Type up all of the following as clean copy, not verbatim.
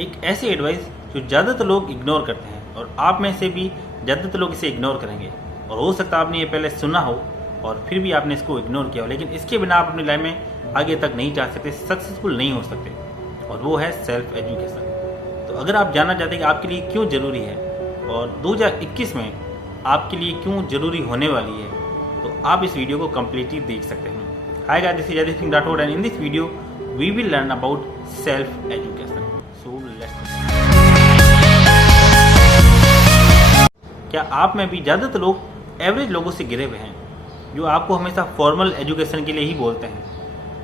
एक ऐसी एडवाइस जो ज़्यादातर लोग इग्नोर करते हैं और आप में से भी ज़्यादातर लोग इसे इग्नोर करेंगे। और हो सकता है आपने ये पहले सुना हो और फिर भी आपने इसको इग्नोर किया हो, लेकिन इसके बिना आप अपनी लाइफ में आगे तक नहीं जा सकते, सक्सेसफुल नहीं हो सकते, और वो है सेल्फ एजुकेशन। तो अगर आप जानना चाहते हैं कि आपके लिए क्यों ज़रूरी है और 2021 में आपके लिए क्यों ज़रूरी होने वाली है, तो आप इस वीडियो को कम्प्लीटली देख सकते हैं। Hi guys, this is Jaideep Singh Rathore and in this video we will learn about self education. So let's. क्या आप में भी ज़्यादातर लोग एवरेज लोगों से घिरे हुए हैं जो आपको हमेशा फॉर्मल एजुकेशन के लिए ही बोलते हैं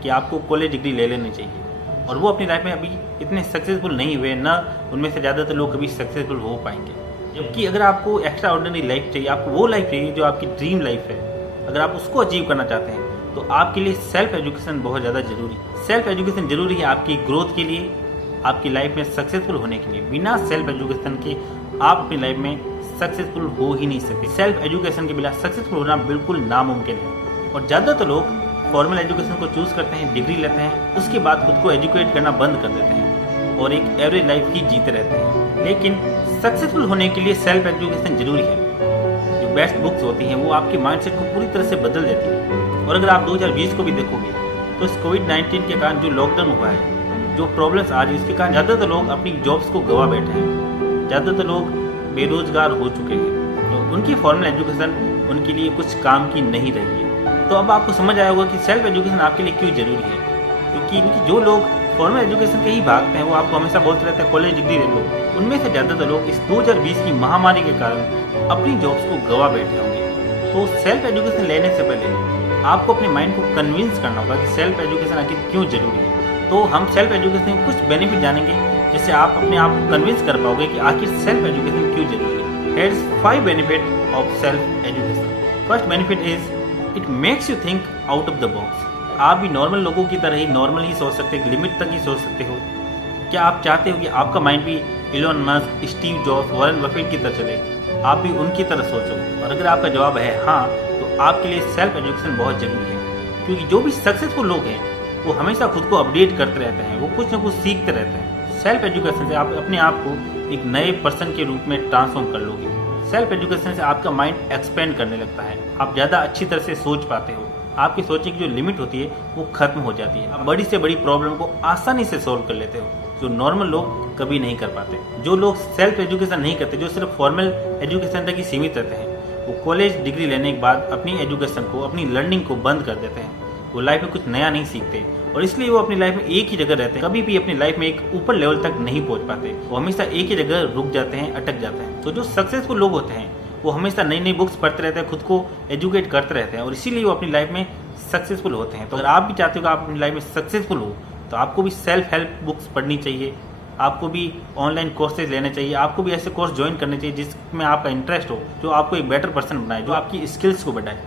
कि आपको कॉलेज डिग्री ले लेनी चाहिए, और वो अपनी लाइफ में अभी इतने सक्सेसफुल नहीं हुए, ना उनमें से ज़्यादातर लोग कभी सक्सेसफुल हो पाएंगे। जबकि अगर आपको एक्स्ट्रा ऑर्डिनरी लाइफ चाहिए, आपको वो लाइफ चाहिए जो आपकी ड्रीम लाइफ है, अगर आप उसको अचीव करना चाहते हैं तो आपके लिए सेल्फ एजुकेशन बहुत ज़्यादा जरूरी है। सेल्फ एजुकेशन जरूरी है आपकी ग्रोथ के लिए, आपकी लाइफ में सक्सेसफुल होने के लिए। बिना सेल्फ एजुकेशन के आप अपनी लाइफ में सक्सेसफुल हो ही नहीं सकते। सेल्फ एजुकेशन के बिना सक्सेसफुल होना बिल्कुल नामुमकिन है। और ज़्यादातर लोग फॉर्मल एजुकेशन को चूज करते हैं, डिग्री लेते हैं, उसके बाद खुद को एजुकेट करना बंद कर देते हैं और एक एवरेज लाइफ ही जीते रहते हैं। लेकिन सक्सेसफुल होने के लिए सेल्फ एजुकेशन जरूरी है। जो बेस्ट बुक्स होती हैं वो आपके माइंडसेट को पूरी तरह से बदल देती है। और अगर आप 2020 को भी देखोगे तो इस कोविड-19 के कारण जो लॉकडाउन हुआ है, जो प्रॉब्लम्स आ रही है, उसके कारण ज़्यादातर लोग अपनी जॉब्स को गंवा बैठे हैं, ज़्यादातर लोग बेरोजगार हो चुके हैं। तो उनकी फॉर्मल एजुकेशन उनके लिए कुछ काम की नहीं रही है। तो अब आपको समझ आया होगा कि सेल्फ एजुकेशन आपके लिए क्यों जरूरी है। क्योंकि जो लोग फॉर्मल एजुकेशन के ही भागते हैं, वो आपको हमेशा बोलते रहते हैं कॉलेज डिग्री ले लो, उनमें से ज़्यादातर लोग इस 2020 की महामारी के कारण अपनी जॉब्स को गंवा बैठे होंगे। तो सेल्फ एजुकेशन लेने से पहले आपको अपने माइंड को कन्विंस करना होगा कि सेल्फ एजुकेशन आखिर क्यों जरूरी है। तो हम सेल्फ एजुकेशन के कुछ बेनिफिट जानेंगे जिससे आप अपने आप को कन्विंस कर पाओगे कि आखिर सेल्फ एजुकेशन क्यों जरूरी है। Here's 5 benefits of self education. First benefit is it makes you think out of the box. आप भी नॉर्मल लोगों की तरह ही नॉर्मल ही सोच सकते हैं, लिमिट तक ही सोच सकते हो। क्या आप चाहते हो कि आपका माइंड भी Elon Musk, Steve jobs, Warren Buffett की तरह चले, आप भी उनकी तरह सोचो? और अगर आपका जवाब है हाँ, तो आपके लिए सेल्फ एजुकेशन बहुत जरूरी है। क्योंकि जो भी सक्सेसफुल लोग हैं वो हमेशा खुद को अपडेट करते रहते हैं, वो कुछ ना कुछ सीखते रहते हैं। सेल्फ एजुकेशन से आप अपने आप को एक नए पर्सन के रूप में ट्रांसफॉर्म कर लोगे। सेल्फ एजुकेशन से आपका माइंड एक्सपेंड करने लगता है, आप ज़्यादा अच्छी तरह से सोच पाते हो, आपकी सोचने की जो लिमिट होती है वो खत्म हो जाती है। आप बड़ी से बड़ी प्रॉब्लम को आसानी से सॉल्व कर लेते हो, जो नॉर्मल लोग कभी नहीं कर पाते। जो लोग सेल्फ एजुकेशन नहीं करते, जो सिर्फ फॉर्मल एजुकेशन तक ही सीमित रहते हैं, वो कॉलेज डिग्री लेने के बाद अपनी एजुकेशन को, अपनी लर्निंग को बंद कर देते हैं। वो लाइफ में कुछ नया नहीं सीखते और इसलिए वो अपनी लाइफ में एक ही जगह रहते हैं, कभी भी अपनी लाइफ में एक ऊपर लेवल तक नहीं पहुंच पाते। वो हमेशा एक ही जगह रुक जाते हैं, अटक जाते हैं। तो जो सक्सेसफुल लोग होते हैं वो हमेशा नई नई बुक्स पढ़ते रहते हैं, खुद को एजुकेट करते रहते हैं और इसीलिए वो अपनी लाइफ में सक्सेसफुल होते हैं। तो अगर आप भी चाहते हो कि आप अपनी लाइफ में सक्सेसफुल हो तो आपको भी सेल्फ हेल्प बुक्स पढ़नी चाहिए, आपको भी ऑनलाइन कोर्सेज लेने चाहिए, आपको भी ऐसे कोर्स ज्वाइन करने चाहिए जिसमें आपका इंटरेस्ट हो, जो आपको एक बेटर पर्सन बनाए, जो आपकी स्किल्स को बढ़ाए।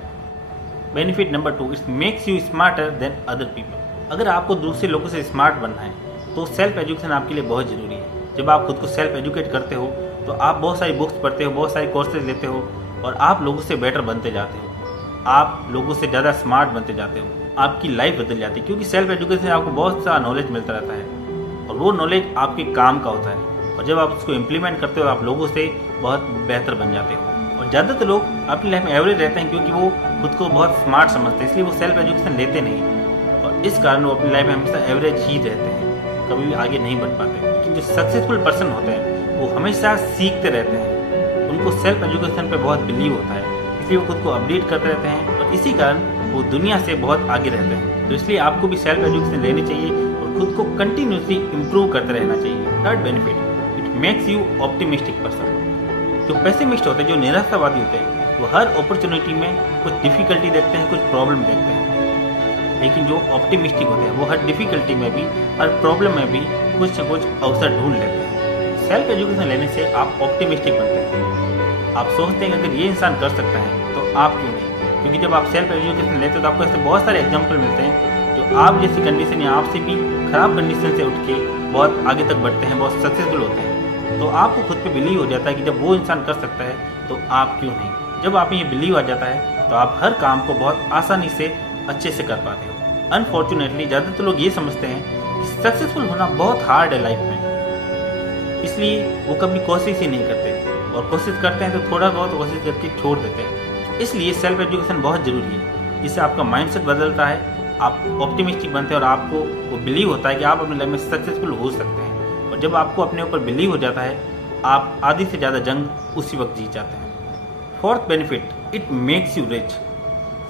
Benefit number 2, it makes you smarter than other people. अगर आपको दूसरे लोगों से स्मार्ट बनना है तो सेल्फ एजुकेशन आपके लिए बहुत ज़रूरी है। जब आप खुद को सेल्फ एजुकेट करते हो तो आप बहुत सारी बुक्स पढ़ते हो, बहुत सारे कोर्सेज लेते हो और आप लोगों से बेटर बनते जाते हो, आप लोगों से ज़्यादा स्मार्ट बनते जाते हो, आपकी लाइफ बदल जाती है। क्योंकि सेल्फ एजुकेशन से आपको बहुत सारा नॉलेज मिलता रहता है और वो नॉलेज आपके काम का होता है, और जब आप उसको इम्प्लीमेंट करते हो आप लोगों से बहुत बेहतर बन जाते हो। और ज़्यादातर लोग अपनी लाइफ में एवरेज रहते हैं क्योंकि वो खुद को बहुत स्मार्ट समझते हैं, इसलिए वो सेल्फ एजुकेशन लेते नहीं और इस कारण वो अपनी लाइफ में हमेशा एवरेज ही रहते हैं, कभी भी आगे नहीं बढ़ पाते। लेकिन जो सक्सेसफुल पर्सन होते हैं वो हमेशा सीखते रहते हैं, उनको सेल्फ एजुकेशन पे बहुत बिलीव होता है, इसलिए वो खुद को अपडेट करते रहते हैं और इसी कारण वो दुनिया से बहुत आगे रहते हैं। तो इसलिए आपको भी सेल्फ एजुकेशन लेनी चाहिए और खुद को कंटिन्यूसली इम्प्रूव करते रहना चाहिए। Third benefit, it makes you optimistic person. जो पेसिमिस्ट होते हैं, जो निराशावादी होते हैं, वो हर अपॉर्चुनिटी में कुछ डिफिकल्टी देखते हैं, कुछ प्रॉब्लम देखते हैं। लेकिन जो ऑप्टिमिस्टिक होते हैं वो हर डिफिकल्टी में भी, हर प्रॉब्लम में भी कुछ न कुछ अवसर ढूंढ लेते हैं। सेल्फ एजुकेशन लेने से आप ऑप्टिमिस्टिक बनते हैं। आप सोचते हैं कि अगर ये इंसान कर सकता है तो आप क्यों नहीं। क्योंकि जब आप सेल्फ एजुकेशन लेते हो तो आपको ऐसे बहुत सारे एग्जाम्पल मिलते हैं जो आप जैसी कंडीशन या आपसे भी खराब कंडीशन से उठ के बहुत आगे तक बढ़ते हैं, बहुत सक्सेसफुल होते हैं। तो आपको खुद पे बिलीव हो जाता है कि जब वो इंसान कर सकता है तो आप क्यों नहीं। जब आप में ये बिलीव आ जाता है तो आप हर काम को बहुत आसानी से अच्छे से कर पाते हो। अनफॉर्चुनेटली ज़्यादातर लोग ये समझते हैं कि सक्सेसफुल होना बहुत हार्ड है लाइफ में, इसलिए वो कभी कोशिश ही नहीं करते, और कोशिश करते हैं तो थोड़ा बहुत कोशिश करके छोड़ देते हैं। इसलिए सेल्फ एजुकेशन बहुत ज़रूरी है। इससे आपका माइंडसेट बदलता है, आप ऑप्टिमिस्टिक बनते हैं और आपको वो बिलीव होता है कि आप अपनी लाइफ में सक्सेसफुल हो सकते हैं। और जब आपको अपने ऊपर बिलीव हो जाता है, आप आधी से ज़्यादा जंग उसी वक्त जीत जाते हैं। Fourth benefit, it makes you rich.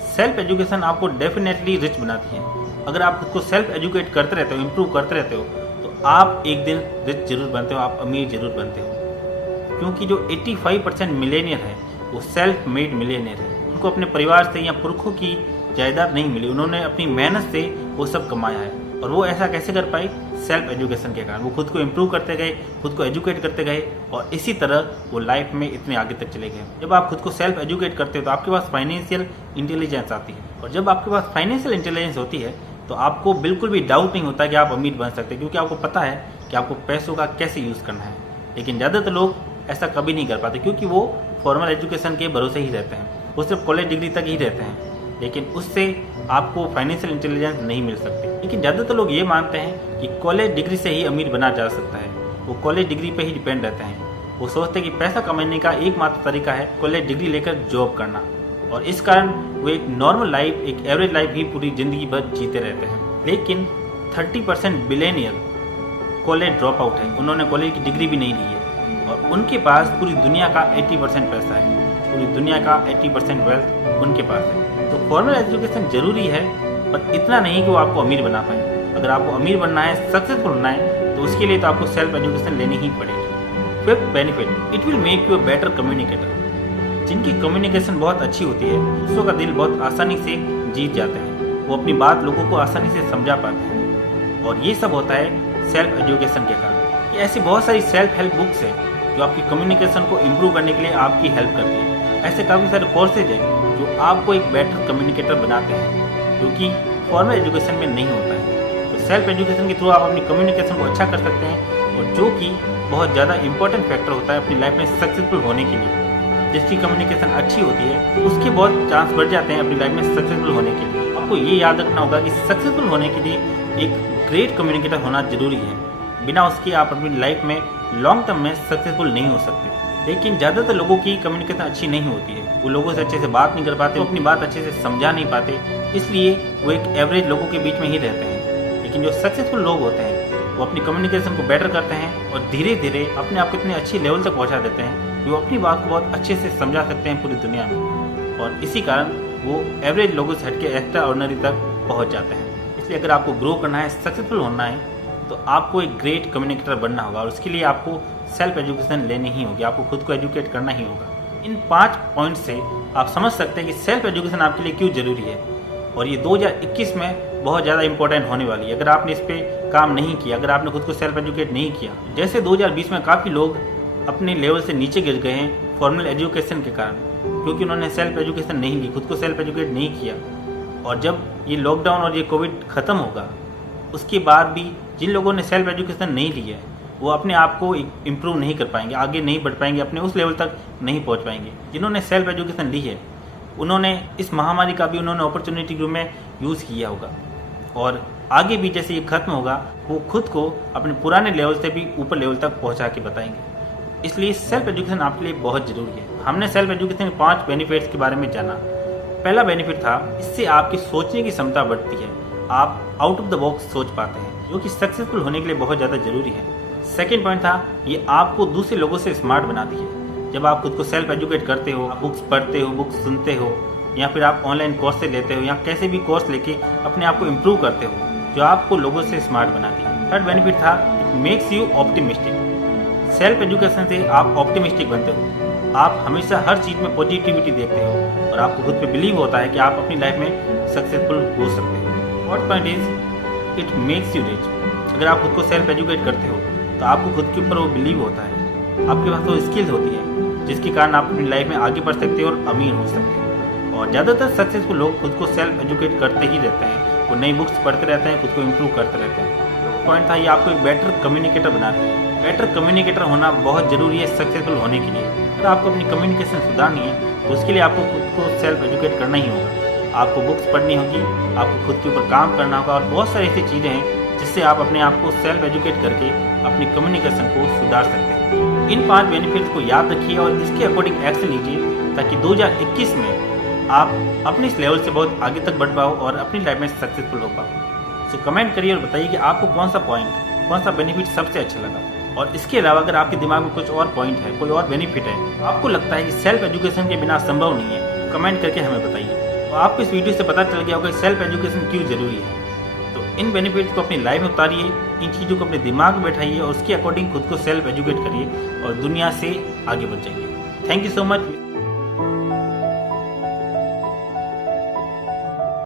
Self education आपको डेफिनेटली रिच बनाती है। अगर आप खुद को सेल्फ एजुकेट करते रहते हो, इम्प्रूव करते रहते हो, तो आप एक दिन रिच जरूर बनते हो, आप अमीर जरूर बनते हो। क्योंकि जो 85% मिलेनियर है वो सेल्फ मेड मिलेनियर है। उनको अपने परिवार से या पुरखों की जायदाद नहीं मिली, उन्होंने अपनी मेहनत से वो सब कमाया है। और वो ऐसा कैसे कर पाए? सेल्फ एजुकेशन के कारण। वो खुद को इम्प्रूव करते गए, खुद को एजुकेट करते गए, और इसी तरह वो लाइफ में इतने आगे तक चले गए। जब आप खुद को सेल्फ एजुकेट करते हो तो आपके पास फाइनेंशियल इंटेलिजेंस आती है, और जब आपके पास फाइनेंशियल इंटेलिजेंस होती है तो आपको बिल्कुल भी डाउट नहीं होता कि आप अमीर बन सकते, क्योंकि आपको पता है कि आपको पैसों का कैसे यूज़ करना है। लेकिन ज़्यादातर लोग ऐसा कभी नहीं कर पाते, क्योंकि वो फॉर्मल एजुकेशन के भरोसे ही रहते हैं, वो सिर्फ कॉलेज डिग्री तक ही रहते हैं, लेकिन उससे आपको फाइनेंशियल इंटेलिजेंस नहीं मिल सकती। लेकिन ज़्यादातर लोग ये मानते हैं कि कॉलेज डिग्री से ही अमीर बना जा सकता है, वो कॉलेज डिग्री पे ही डिपेंड रहते हैं। वो सोचते हैं कि पैसा कमाने का एकमात्र तरीका है कॉलेज डिग्री लेकर जॉब करना, और इस कारण वो एक नॉर्मल लाइफ, एक एवरेज लाइफ ही पूरी ज़िंदगी भर जीते रहते हैं। लेकिन 30% बिलियनियर कॉलेज ड्रॉप आउट है, उन्होंने कॉलेज की डिग्री भी नहीं ली है, और उनके पास पूरी दुनिया का 80% पैसा है, पूरी दुनिया का 80% वेल्थ उनके पास है। तो फॉर्मल एजुकेशन जरूरी है, पर इतना नहीं कि वो आपको अमीर बना पाए। अगर आपको अमीर बनना है, सक्सेसफुल बनना है, तो उसके लिए तो आपको सेल्फ एजुकेशन लेनी ही पड़ेगी। Fifth benefit, it will make you a better communicator. जिनकी कम्युनिकेशन बहुत अच्छी होती है, दूसरों का दिल बहुत आसानी से जीत जाते हैं, वो अपनी बात लोगों को आसानी से समझा पाते हैं, और ये सब होता है सेल्फ एजुकेशन के कारण। ये ऐसी बहुत सारी सेल्फ हेल्प बुक्स हैं जो आपकी कम्युनिकेशन को इम्प्रूव करने के लिए आपकी हेल्प करती है। ऐसे काफ़ी सारे कोर्सेज हैं जो आपको एक बेटर कम्युनिकेटर बनाते हैं, जो कि फॉर्मल एजुकेशन में नहीं होता है। तो सेल्फ एजुकेशन के थ्रू आप अपनी कम्युनिकेशन को अच्छा कर सकते हैं, और जो कि बहुत ज़्यादा इंपॉर्टेंट फैक्टर होता है अपनी लाइफ में सक्सेसफुल होने के लिए। जिसकी कम्युनिकेशन अच्छी होती है उसके बहुत चांस बढ़ जाते हैं अपनी लाइफ में सक्सेसफुल होने के लिए। आपको ये याद रखना होगा कि सक्सेसफुल होने के लिए एक ग्रेट कम्युनिकेटर होना जरूरी है, बिना उसके आप अपनी लाइफ में लॉन्ग टर्म में सक्सेसफुल नहीं हो सकते। लेकिन ज़्यादातर लोगों की कम्युनिकेशन अच्छी नहीं होती है, वो लोगों से अच्छे से बात नहीं कर पाते, वो अपनी बात अच्छे से समझा नहीं पाते, इसलिए वो एक एवरेज लोगों के बीच में ही रहते हैं। लेकिन जो सक्सेसफुल लोग होते हैं वो अपनी कम्युनिकेशन को बेटर करते हैं, और धीरे धीरे अपने आप को इतने अच्छी लेवल तक पहुंचा देते हैं कि वो अपनी बात को बहुत अच्छे से समझा सकते हैं पूरी दुनिया में, और इसी कारण वो एवरेज लोगों से हटके एक्स्ट्रा ऑर्डिनरी तक पहुंच जाते हैं। इसलिए अगर आपको ग्रो करना है, सक्सेसफुल होना है, तो आपको एक ग्रेट कम्युनिकेटर बनना होगा, और उसके लिए आपको सेल्फ एजुकेशन लेनी ही होगी, आपको खुद को एजुकेट करना ही होगा। इन 5 पॉइंट से आप समझ सकते हैं कि सेल्फ एजुकेशन आपके लिए क्यों जरूरी है, और ये 2021 में बहुत ज़्यादा इंपॉर्टेंट होने वाली है। अगर आपने इस पर काम नहीं किया, अगर आपने खुद को सेल्फ एजुकेट नहीं किया, जैसे 2020 में काफ़ी लोग अपने लेवल से नीचे गिर गए हैं फॉर्मल एजुकेशन के कारण, क्योंकि उन्होंने सेल्फ एजुकेशन नहीं ली, खुद को सेल्फ एजुकेट नहीं किया। और जब ये लॉकडाउन और ये कोविड ख़त्म होगा, उसके बाद भी जिन लोगों ने सेल्फ एजुकेशन नहीं ली है वो अपने आप को इम्प्रूव नहीं कर पाएंगे, आगे नहीं बढ़ पाएंगे, अपने उस लेवल तक नहीं पहुंच पाएंगे। जिन्होंने सेल्फ एजुकेशन ली है उन्होंने इस महामारी का भी उन्होंने अपॉर्चुनिटी के रूप में यूज़ किया होगा, और आगे भी जैसे ये खत्म होगा वो खुद को अपने पुराने लेवल से भी ऊपर लेवल तक पहुंचा के बताएंगे। इसलिए सेल्फ एजुकेशन आपके लिए बहुत ज़रूरी है। हमने सेल्फ एजुकेशन के 5 बेनिफिट्स के बारे में जाना। पहला बेनिफिट था, इससे आपकी सोचने की क्षमता बढ़ती है, आप आउट ऑफ द बॉक्स सोच पाते हैं, जो कि सक्सेसफुल होने के लिए बहुत ज़्यादा ज़रूरी है। सेकेंड पॉइंट था, ये आपको दूसरे लोगों से स्मार्ट बनाती है। जब आप खुद को सेल्फ एजुकेट करते हो, बुक्स पढ़ते हो, बुक्स सुनते हो, या फिर आप ऑनलाइन कोर्स से लेते हो, या कैसे भी कोर्स लेके अपने आप को इम्प्रूव करते हो, जो आपको लोगों से स्मार्ट बनाती है। थर्ड बेनिफिट था, it makes you optimistic. Self education से आप ऑप्टिमिस्टिक बनते हो, आप हमेशा हर चीज़ में पॉजिटिविटी देखते हो, और आपको खुद पे बिलीव होता है कि आप अपनी लाइफ में सक्सेसफुल हो सकते हो। Fourth point is, it makes you rich. अगर आप खुद को सेल्फ एजुकेट करते हो तो आपको खुद के ऊपर वो बिलीव होता है, आपके पास वो स्किल्स होती है जिसके कारण आप अपनी लाइफ में आगे बढ़ सकते हो और अमीर हो सकते हो। और ज़्यादातर सक्सेसफुल लोग खुद को सेल्फ एजुकेट करते ही रहते हैं, वो नई बुक्स पढ़ते रहते हैं, खुद को इम्प्रूव करते रहते हैं। पॉइंट था, ये आपको एक बेटर कम्युनिकेटर बनाते हैं। बेटर कम्युनिकेटर होना बहुत ज़रूरी है सक्सेसफुल होने के लिए। अगर आपको अपनी कम्युनिकेशन सुधारनी है तो उसके लिए आपको खुद को सेल्फ एजुकेट करना ही होगा, आपको बुक्स पढ़नी होगी, आपको खुद के ऊपर काम करना होगा, और बहुत सारी ऐसी चीज़ें हैं जिससे आप अपने आप को सेल्फ एजुकेट करके अपनी कम्युनिकेशन को सुधार सकते हैं। इन 5 बेनिफिट्स को याद रखिए और इसके अकॉर्डिंग एक्शन लीजिए ताकि 2021 में आप अपने इस लेवल से बहुत आगे तक बढ़ पाओ और अपनी लाइफ में सक्सेसफुल हो पाओ। सो कमेंट करिए और बताइए कि आपको कौन सा बेनिफिट सबसे अच्छा लगा। और इसके अलावा अगर आपके दिमाग में कुछ और पॉइंट है, कोई और बेनिफिट है, आपको लगता है कि सेल्फ एजुकेशन के बिना संभव नहीं है, कमेंट करके हमें बताइए। तो आपको इस वीडियो से पता चल गया होगा कि सेल्फ एजुकेशन क्यों जरूरी है। तो इन बेनिफिट्स को अपनी लाइफ में उतारिए, इन चीज़ों को अपने दिमाग में बैठाइए और उसके अकॉर्डिंग खुद को सेल्फ एजुकेट करिए और दुनिया से आगे बढ़ जाइए। Thank you so much.